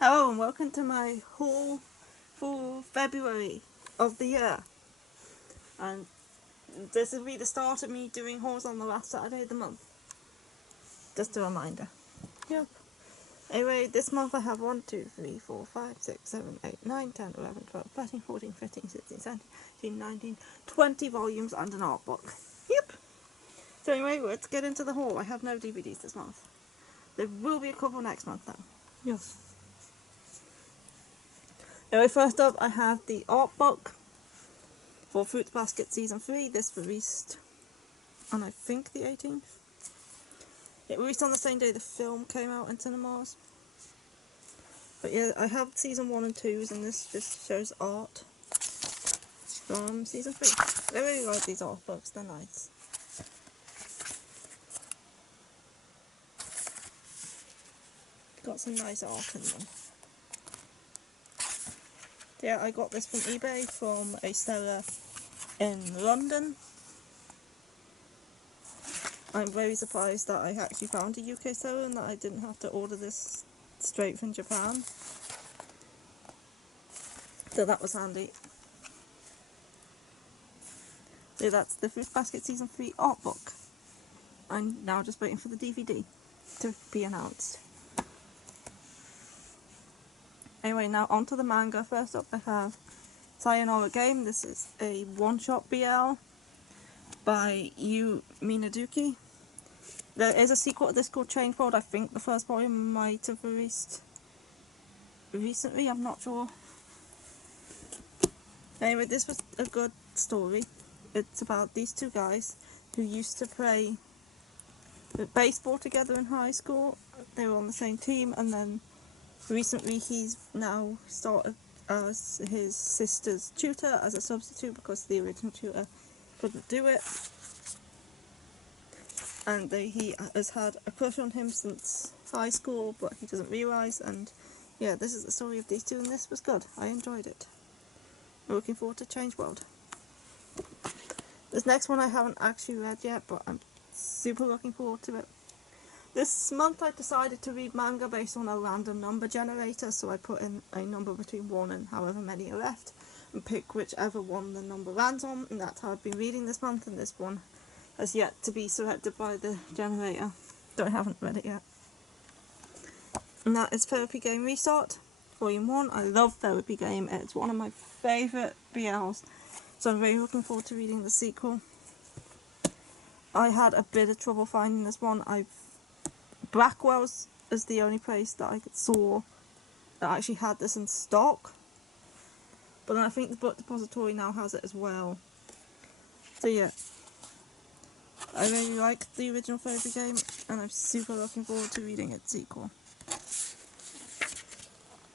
Hello and welcome to my haul for February of the year. And this will be the start of me doing hauls on the last Saturday of the month. Just a reminder. Yep. Anyway, this month I have 1, 2, 3, 4, 5, 6, 7, 8, 9, 10, 11, 12, 13, 14, 15, 16, 17, 18, 19, 20 volumes and an art book. Yep. So anyway, let's get into the haul. I have no DVDs this month. There will be a couple next month though. Yes. Anyway, first up I have the art book for Fruits Basket Season 3. This released on, I think, the 18th. It released on the same day the film came out in cinemas. But yeah, I have Season 1 and 2s, and this just shows art from Season 3. I really like these art books, they're nice. Got some nice art in them. Yeah, I got this from eBay from a seller in London. I'm very surprised that I actually found a UK seller and that I didn't have to order this straight from Japan. So that was handy. So that's the Fruit Basket Season 3 art book. I'm now just waiting for the DVD to be announced. Anyway, now onto the manga. First up I have Sayonara Game. This is a one-shot BL by Yu Minaduki. There is a sequel to this called Chain Fraud. I think the first volume might have released recently, I'm not sure. Anyway, this was a good story. It's about these two guys who used to play baseball together in high school. They were on the same team, and then recently he's now started as his sister's tutor as a substitute because the original tutor couldn't do it. And he has had a crush on him since high school, but he doesn't realise. And yeah, this is the story of these two, and this was good. I enjoyed it. I'm looking forward to Change World. This next one I haven't actually read yet, but I'm super looking forward to it. This month I decided to read manga based on a random number generator, so I put in a number between 1 and however many are left, and pick whichever one the number lands on, and that's how I've been reading this month, and this one has yet to be selected by the generator, so I haven't read it yet. And that is Therapy Game Restart, Volume 1. I love Therapy Game, it's one of my favourite BLs, so I'm really looking forward to reading the sequel. I had a bit of trouble finding this one. Blackwell's is the only place that I saw that actually had this in stock, but then I think the Book Depository now has it as well. So yeah, I really like the original Therapy Game, and I'm super looking forward to reading its sequel.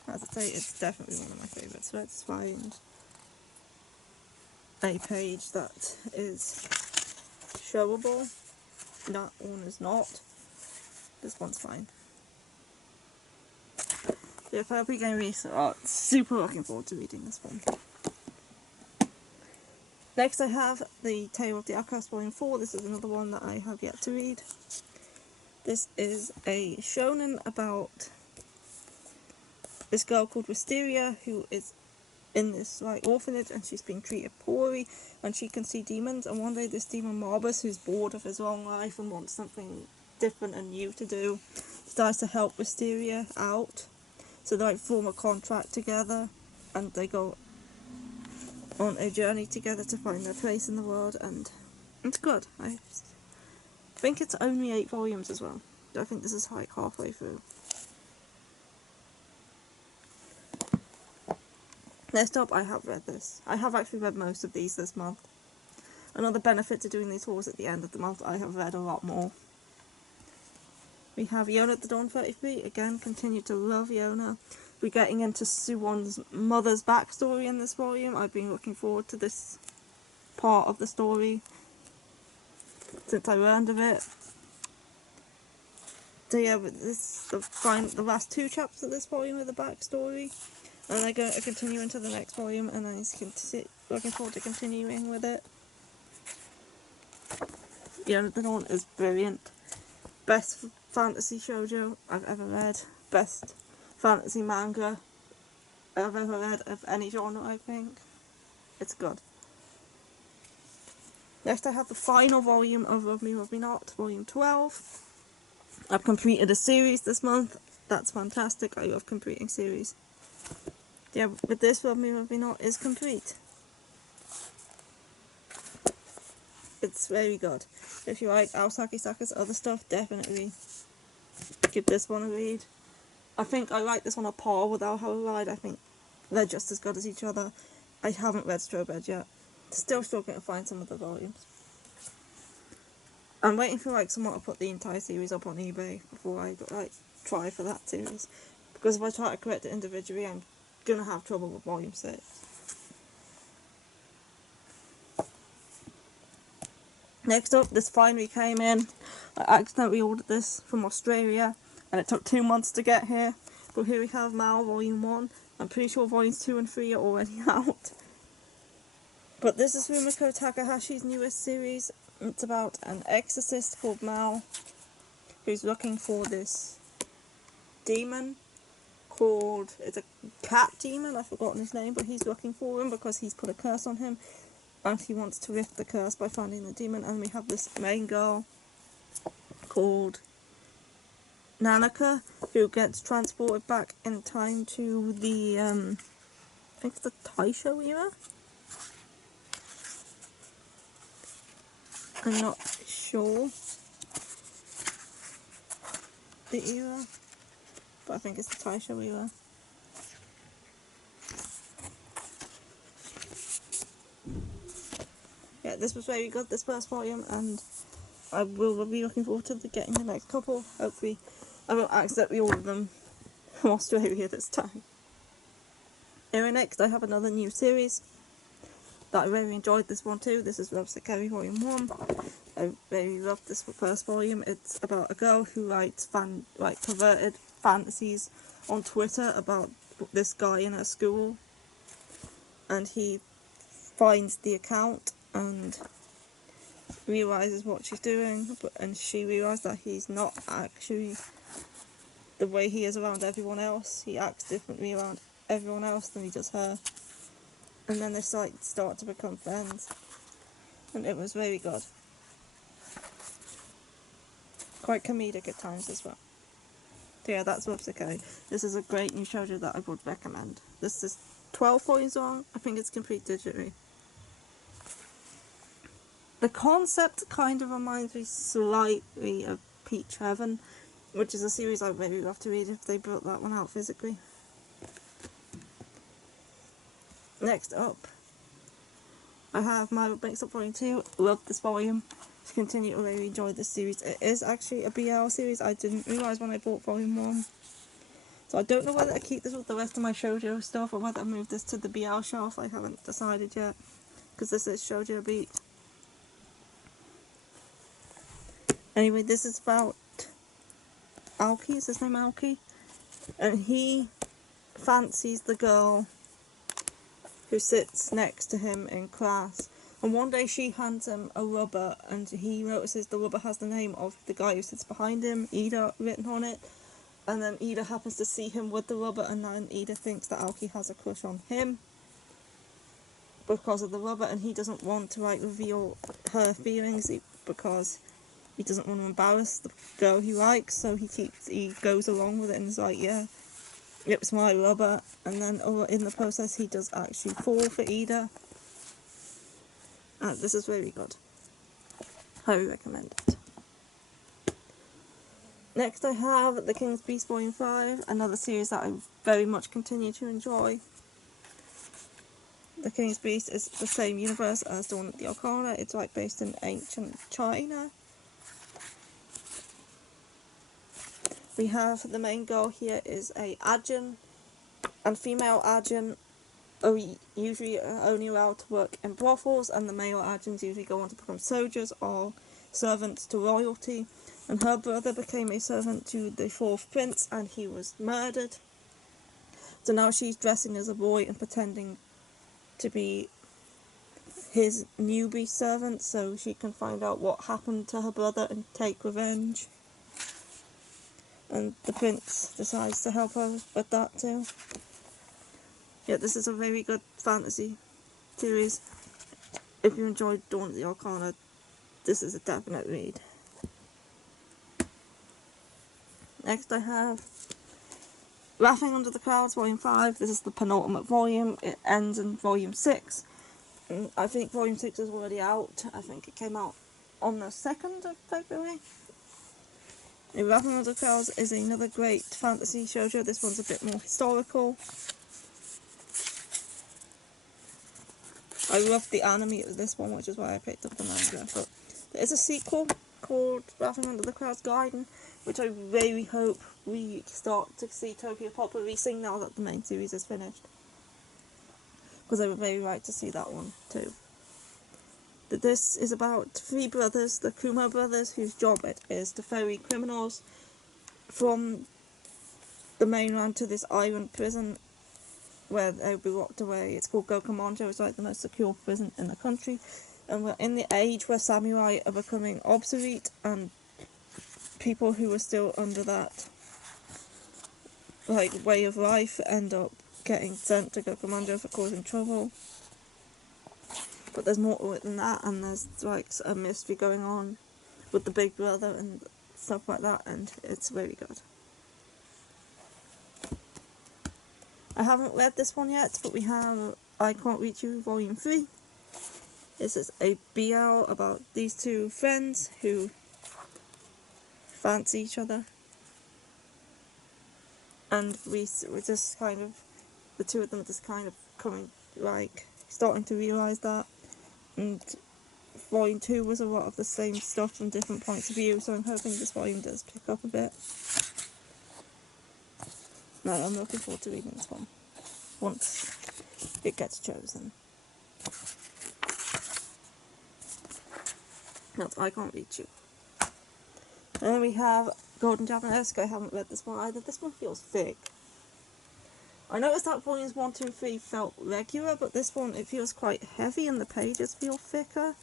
As I say, it's definitely one of my favourites. Let's find a page that is showable. That one is not. This one's fine. The Therapy Game Restart. Super looking forward to reading this one. Next I have the Tale of the Outcast Volume 4. This is another one that I have yet to read. This is a shonen about this girl called Wisteria who is in this orphanage, and she's being treated poorly, and she can see demons, and one day this demon Marbus, who's bored of his long life and wants something different and new to do, decides to help Wisteria out. So they form a contract together, and they go on a journey together to find their place in the world, and it's good. I think it's only 8 volumes as well. I think this is like halfway through. Next up, I have read this. I have actually read most of these this month. Another benefit to doing these hauls at the end of the month, I have read a lot more. We have Yeon at the Dawn 33. Again, continue to love Yeon. We're getting into Suwon's mother's backstory in this volume. I've been looking forward to this part of the story since I learned of it. So yeah, but the last 2 chapters of this volume are the backstory, and they're going to continue into the next volume, and I'm looking forward to continuing with it. Yeah, the Dawn is brilliant. Best fantasy shoujo I've ever read. Best fantasy manga I've ever read of any genre, I think. It's good. Next I have the final volume of Love Me, Love Me Not, volume 12. I've completed a series this month. That's fantastic. I love completing series. Yeah, with this, Love Me, Love Me Not is complete. It's very good. If you like Aosaki Saka's other stuff, definitely give this one a read. I think I like this one on par with Our Hollow Ride. I think they're just as good as each other. I haven't read Strawbed yet. Still struggling to find some of the volumes. I'm waiting for someone to put the entire series up on eBay before I try for that series. Because if I try to collect it individually, I'm gonna have trouble with volume 6. Next up, this finally came in. I accidentally ordered this from Australia and it took 2 months to get here. But here we have Mao Volume 1. I'm pretty sure Volumes 2 and 3 are already out. But this is Rumiko Takahashi's newest series. It's about an exorcist called Mao who's looking for this demon called... it's a cat demon, I've forgotten his name, but he's looking for him because he's put a curse on him. And he wants to lift the curse by finding the demon. And we have this main girl called Nanaka, who gets transported back in time to the, I think it's the Taisho era? I'm not sure the era, but I think it's the Taisho era. Yeah, this was very good, this first volume, and I will be looking forward to getting the next couple. Hopefully I won't accidentally order them from Australia this time. Anyway, next I have another new series that I really enjoyed this one too. This is Lobster Carrier Volume 1. I really loved this first volume. It's about a girl who writes perverted fantasies on Twitter about this guy in her school, and he finds the account and realises what she's doing, and she realises that he's not actually the way he is around everyone else. He acts differently around everyone else than he does her, and then they start to become friends, and it was very good. Quite comedic at times as well. So yeah, that's Lobster Carrier. This is a great new shoujo that I would recommend. This is 12 volumes long. I think it's complete digitally. The concept kind of reminds me slightly of Peach Heaven, which is a series I'd really love to read if they brought that one out physically. Next up, I have My Mix Up Volume 2. Love this volume. Continue to really enjoy this series. It is actually a BL series. I didn't realise when I bought Volume 1. So I don't know whether to keep this with the rest of my shoujo stuff or whether to move this to the BL shelf. I haven't decided yet, because this is Shoujo Beat. Anyway, this is about Aoki. Is his name Aoki? And he fancies the girl who sits next to him in class. And one day she hands him a rubber, and he notices the rubber has the name of the guy who sits behind him, Ida, written on it. And then Ida happens to see him with the rubber, and then Ida thinks that Aoki has a crush on him because of the rubber, and he doesn't want to reveal her feelings because he doesn't want to embarrass the girl he likes, so he goes along with it and is like, yeah, it was my rubber. And then in the process he does actually fall for Ida. This is very good. Highly recommend it. Next I have The King's Beast Volume 5, another series that I very much continue to enjoy. The King's Beast is the same universe as the one at the Okada. It's based in ancient China. We have the main girl here is a Ajin, and female Ajin are usually only allowed to work in brothels, and the male Ajins usually go on to become soldiers or servants to royalty. And her brother became a servant to the 4th prince, and he was murdered. So now she's dressing as a boy and pretending to be his newbie servant so she can find out what happened to her brother and take revenge. and the prince decides to help her with that too. Yeah, this is a very good fantasy series. If you enjoyed Dawn of the Arcana, this is a definite read. Next I have Laughing Under the Clouds, Volume 5. This is the penultimate volume. It ends in Volume 6. And I think Volume 6 is already out. I think it came out on the 2nd of February. Laughing Under the Clouds is another great fantasy shoujo. This one's a bit more historical. I love the anime of this one, which is why I picked up the manga. But there is a sequel called Laughing Under the Clouds Garden, which I really hope we start to see Tokyo Pop releasing now that the main series is finished. Because I would very like to see that one too. This is about 3 brothers, the Kumo brothers, whose job it is to ferry criminals from the mainland to this island prison where they'll be locked away. It's called Gokomonjo. It's like the most secure prison in the country. And we're in the age where samurai are becoming obsolete, and people who are still under that way of life end up getting sent to Gokomonjo for causing trouble. But there's more to it than that, and there's a mystery going on with the big brother and stuff like that, and it's really good. I haven't read this one yet, but we have I Cant Reach You Volume 3. This is a BL about these 2 friends who fancy each other. And we're just kind of, the 2 of them are just kind of starting to realise that. And Volume 2 was a lot of the same stuff from different points of view, so I'm hoping this volume does pick up a bit. No, I'm looking forward to reading this one once it gets chosen. That's I Cant Reach You. And then we have Golden Japanese. I haven't read this one either. This one feels thick. I noticed that volumes 1, 2, 3 felt regular, but this one, it feels quite heavy and the pages feel thicker.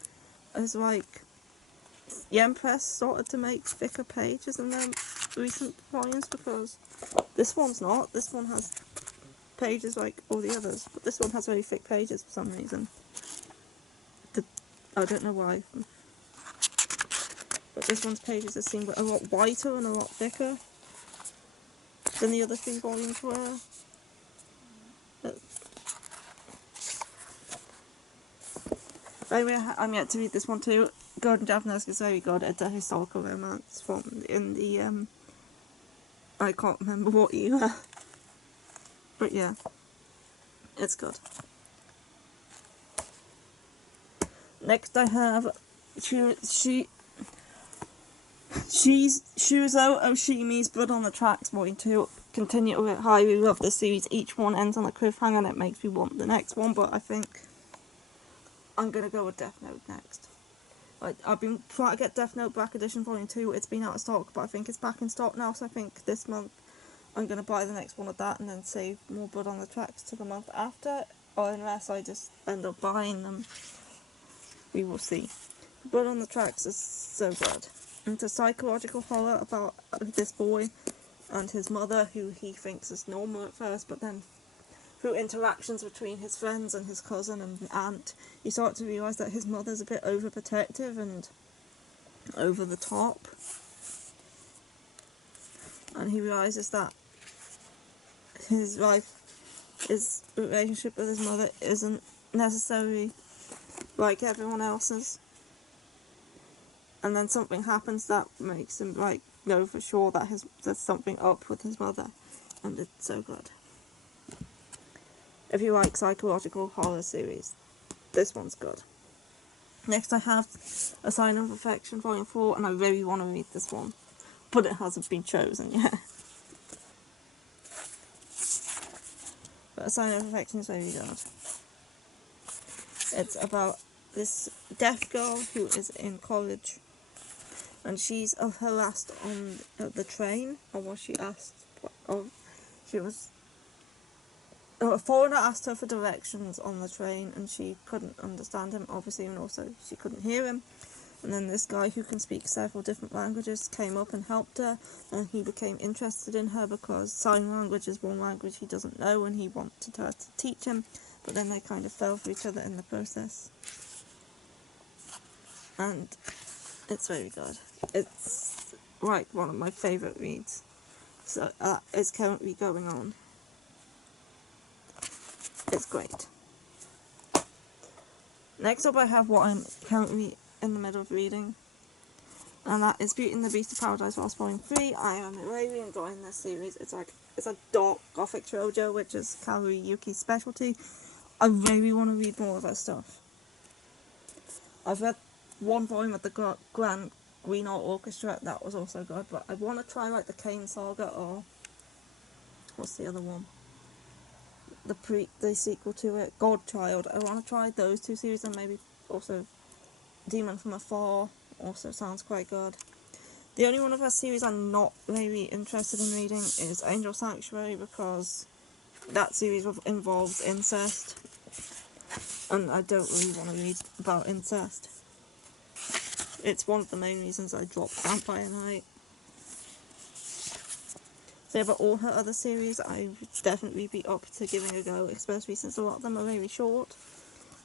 As Yeon Press started to make thicker pages in their recent volumes, because this one's not. This one has pages like all the others, but this one has very thick pages for some reason. I don't know why. But this one's pages just seem a lot whiter and a lot thicker than the other 3 volumes were. Anyway, I'm yet to read this one too. Golden Japanese is very good. It's a historical romance from in the I can't remember what year. But yeah, it's good. Next I have Shuzo Oshimi's Blood on the Tracks Volume 2. Continue to get high. We love this series. Each one ends on a cliffhanger and it makes me want the next one, but I think I'm going to go with Death Note next. I've been trying to get Death Note Black Edition Volume 2. It's been out of stock, but I think it's back in stock now, so I think this month I'm going to buy the next one of that and then save more Blood on the Tracks to the month after, or unless I just end up buying them. We will see. Blood on the Tracks is so good. It's a psychological horror about this boy and his mother, who he thinks is normal at first, but then through interactions between his friends and his cousin and aunt, you start to realise that his mother's a bit overprotective and over the top. And he realises that his relationship with his mother isn't necessarily like everyone else's. And then something happens that makes him know for sure that there's something up with his mother, and it's so good. If you like psychological horror series, this one's good. Next I have A Sign of Affection Volume 4, and I really want to read this one, but it hasn't been chosen yet. But A Sign of Affection is very good. It's about this deaf girl who is in college, and she's harassed on the train, or was she asked, a foreigner asked her for directions on the train, and she couldn't understand him, obviously, and also she couldn't hear him. and then this guy who can speak several different languages came up and helped her, and he became interested in her because sign language is one language he doesn't know, and he wanted her to teach him, but then they kind of fell for each other in the process. And it's very good. It's like one of my favourite reads. So it's currently going on. It's great. Next up I have what I'm currently in the middle of reading, and that is Beauty and the Beast of Paradise Lost Volume 3. I am really enjoying this series. It's a dark gothic shoujo, which is Kaori Yuki's specialty. I really want to read more of her stuff. I've read one volume of the Grand Green Art Orchestra, that was also good, but I want to try like the Kane Saga, or what's the other one? The sequel to it, Godchild. I want to try those two series, and maybe also Demon from Afar also sounds quite good. The only one of her series I'm not really interested in reading is Angel Sanctuary, because that series involves incest, and I don't really want to read about incest. It's one of the main reasons I dropped Vampire Knight. So, but all her other series I would definitely be up to giving a go, especially since a lot of them are very short.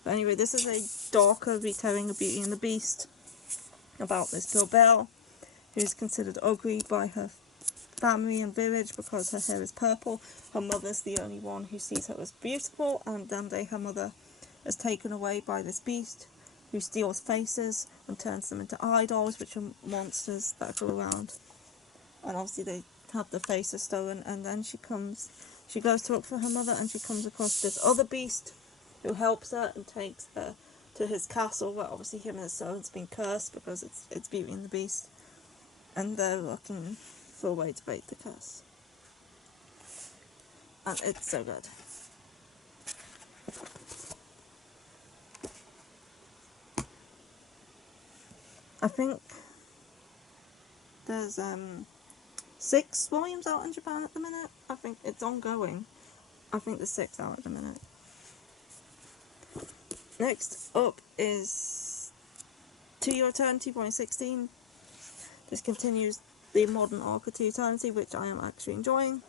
But anyway, this is a darker retelling of Beauty and the Beast, about this girl Belle, who's considered ugly by her family and village because her hair is purple. Her mother's the only one who sees her as beautiful, and one day her mother is taken away by this beast who steals faces and turns them into idols, which are monsters that go around. And obviously they have the faces stolen, and then she goes to look for her mother, and she comes across this other beast who helps her and takes her to his castle, where obviously him and his son's been cursed because it's Beauty and the Beast, and they're looking for a way to break the curse. And it's so good. I think there's 6 volumes out in Japan at the minute. I think it's ongoing. I think there's 6 out at the minute. Next up is To Your Eternity, Volume 16. This continues the modern arc of To Your Eternity, which I am actually enjoying.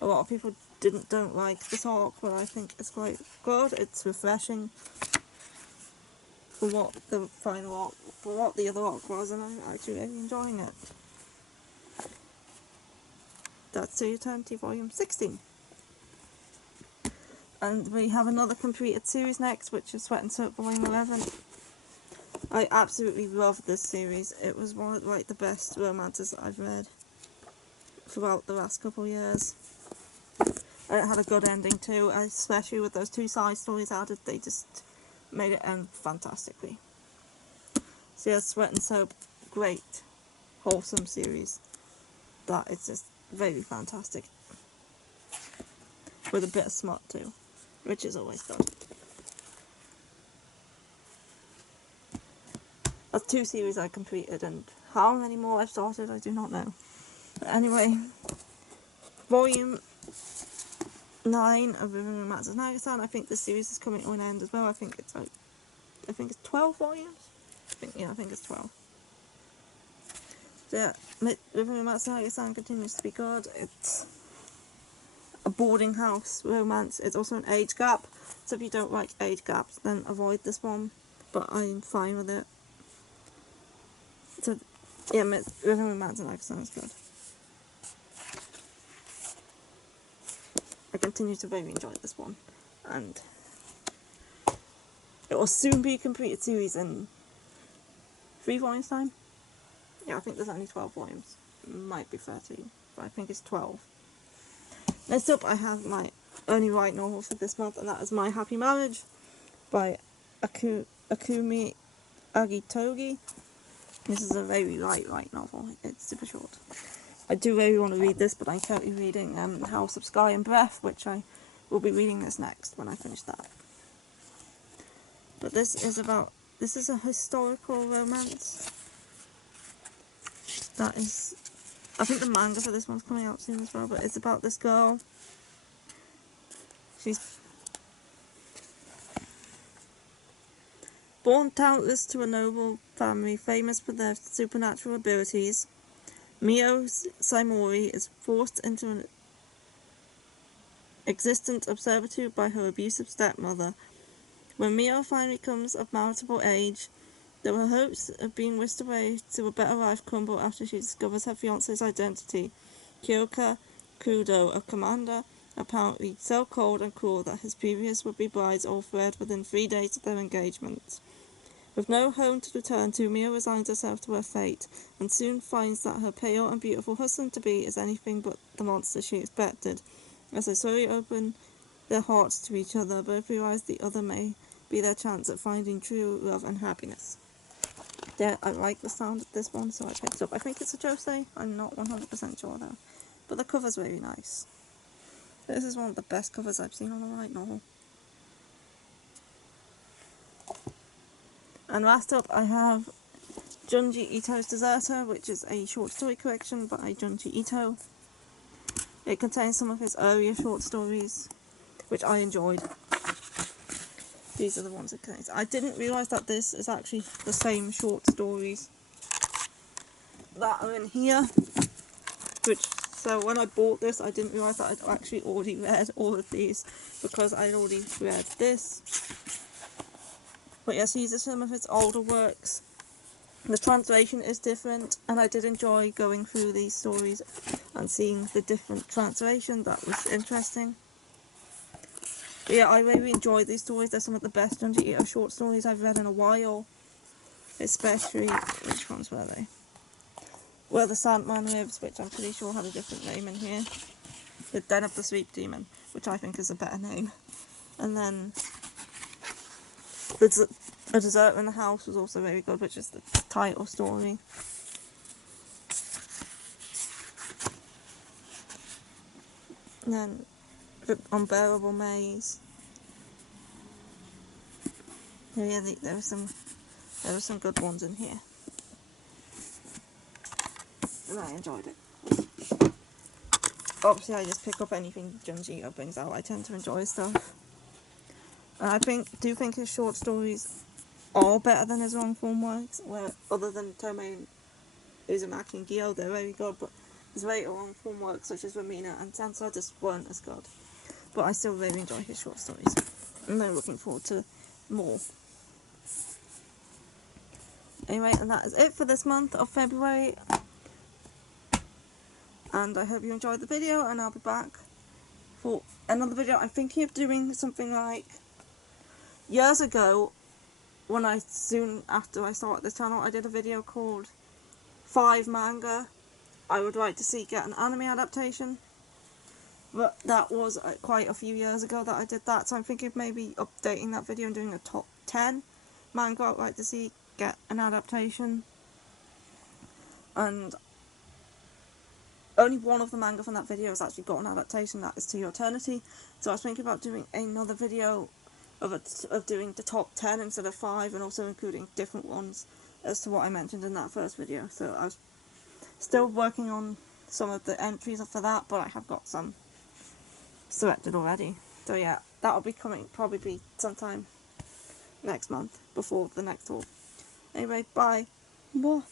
A lot of people don't like this arc, but I think it's quite good. It's refreshing for what the final arc, for what the other arc was, and I'm actually really enjoying it. That's To Your Eternity, Volume 16. And we have another completed series next, which is Sweat and Soap, Volume 11. I absolutely love this series. It was one of the best romances I've read throughout the last couple of years. And it had a good ending too, especially with those 2 side stories added. They just made it end fantastically. So yeah, Sweat and Soap, great, wholesome series. That is just very fantastic. With a bit of smut too, which is always good. That's 2 series I completed, and how many more I've started I do not know. But anyway, Volume 9 of River Matsu's Naga-san. I think this series is coming to an end as well. I think it's 12 volumes. I think it's 12. So yeah, River Matsu's Naga-san continues to be good. It's a boarding house romance. It's also an age gap, so if you don't like age gaps, then avoid this one. But I'm fine with it. So yeah, River Matsu's Naga-san is good. I continue to really enjoy this one, and it will soon be a completed series in 3 volumes time. Yeah, I think there's only 12 volumes. Might be 13, but I think it's 12. Next up, I have my only light novel for this month, and that is My Happy Marriage by Akumi Agitogi. This is a very light novel. It's super short. I do really want to read this, but I'm currently reading House of Sky and Breath, which I will be reading this next when I finish that. But this is a historical romance. That is, I think the manga for this one's coming out soon as well, but it's about this girl. She's Born talentless to a noble family famous for their supernatural abilities, Mio Saimori is forced into an existence of servitude by her abusive stepmother. When Mio finally comes of marriageable age, though her hopes of being whisked away to a better life crumble after she discovers her fiancé's identity, Kyoka Kudo, a commander apparently so cold and cruel that his previous would-be brides all fled within 3 days of their engagement. With no home to return to, Mio resigns herself to her fate, and soon finds that her pale and beautiful husband-to-be is anything but the monster she expected. As they slowly open their hearts to each other, both realize the other may be their chance at finding true love and happiness. Yeah, I like the sound of this one, so I picked it up. I think it's a josei, I'm not 100% sure though. But the cover's really nice. This is one of the best covers I've seen on a light novel. And last up I have Junji Ito's Deserter, which is a short story collection by Junji Ito. It contains some of his earlier short stories, which I enjoyed. These are the ones it contains. I didn't realise that this is actually the same short stories that are in here. So when I bought this, I didn't realise that I'd actually already read all of these, because I'd already read this. But yes, these are some of his older works. The translation is different, and I did enjoy going through these stories and seeing the different translation. That was interesting. But yeah, I really enjoyed these stories. They're some of the best Junji Ito short stories I've read in a while. Especially, which ones were they? Where the Sandman Lives, which I'm pretty sure had a different name in here. The Den of the Sleep Demon, which I think is a better name. And then A Dessert in the House was also very good, which is the title story. And then The Unbearable Maze. Yeah, there were some good ones in here. And I enjoyed it. Obviously I just pick up anything Junji Ito brings out. I tend to enjoy stuff. And I do think his short stories are better than his long form works, where other than Tomei Uzumaki and Gyo, they're very good, but his later long form works such as Ramina and Sansa just weren't as good. But I still really enjoy his short stories, and I'm looking forward to more. Anyway, and that is it for this month of February, and I hope you enjoyed the video, and I'll be back for another video. I'm thinking of doing something like years ago, soon after I started this channel, I did a video called 5 manga I would like to see get an anime adaptation. But that was quite a few years ago that I did that, so I'm thinking of maybe updating that video and doing a top 10 manga I'd like to see get an adaptation. And only one of the manga from that video has actually got an adaptation, that is To Your Eternity. So I was thinking about doing another video of doing the top 10 instead of 5, and also including different ones as to what I mentioned in that first video. So I was still working on some of the entries for that, but I have got some selected already. So yeah, that'll be coming probably sometime next month, before the next haul. Anyway, bye. Mwah.